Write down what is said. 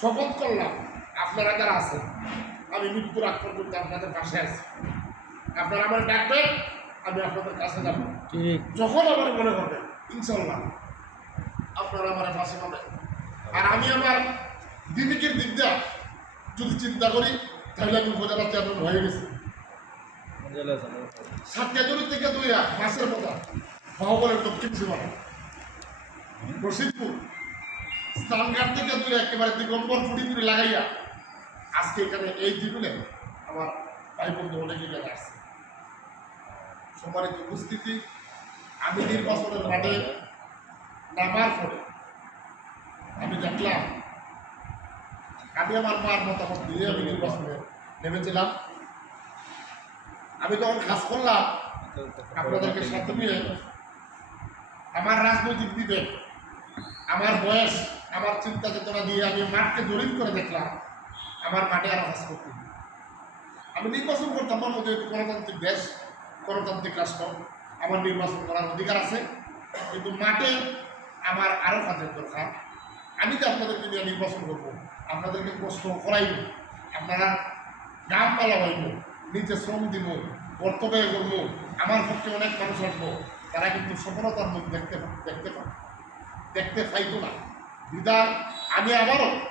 শপথ করলাম আপনারা যারা আছেন আমি মৃত্যুর আগ পর্যন্ত আপনাদের পাশে আছি। আপনারা আমার ডাকবেন আমি আপনাদের কাছে যাব। যখন আমার মনে হবে ইনশাল্লাহ আপনারা আমার পাশে পাবেন। আর আমি আমার দিদিকের দিক দিয়ে যদি চিন্তা করি তাহলে আমি উপজেলা চেয়ারম্যান হয়ে গেছি। সাতকাজুরি থেকে দুই মাসের কথা বাহুবলের দক্ষিণ সীমানা রশিদপুর স্নানঘাট থেকে দুই একেবারে দিগম্বর ফুটি করে লাগাইয়া আজকে এখানে এই টেবিলে আমার ভাই বন্ধু অনেকে গেলে আসছে। সম্মানিত উপস্থিতি, আমি নির্বাচনের মাঠে নামার পরে আমি দেখলাম, আমি আমার মার মতামত দিয়ে আমি নির্বাচনে নেমেছিলাম। আমি যখন কাজ করলাম, আপনাদেরকে সাথে নিয়ে আমার রাজনৈতিক বিবেক, আমার বয়স আমার চিন্তা চেতনা দিয়ে আমি মাঠকে জরিপ করে দেখলাম, আমার মাঠে আরও কাজ করতে আমি নির্বাচন করতাম, আমার মধ্যে গণতান্ত্রিক দেশ, গণতান্ত্রিক রাষ্ট্র, আমার নির্বাচন করার অধিকার আছে। কিন্তু মাঠে আমার আরও কাজের দরকার। আমি তো আপনাদেরকে নিয়ে নির্বাচন করব, আপনাদেরকে কষ্ট করাইব, আপনারা গাম পালা হইব, নিজে শ্রম দিব অর্থ ব্যয় করব, আমার পক্ষে অনেক মানুষ আসব, তারা কিন্তু সফলতার মুখ দেখতে দেখতে পাবে দেখতে পাইতো না। বিদায়। আমি আবারও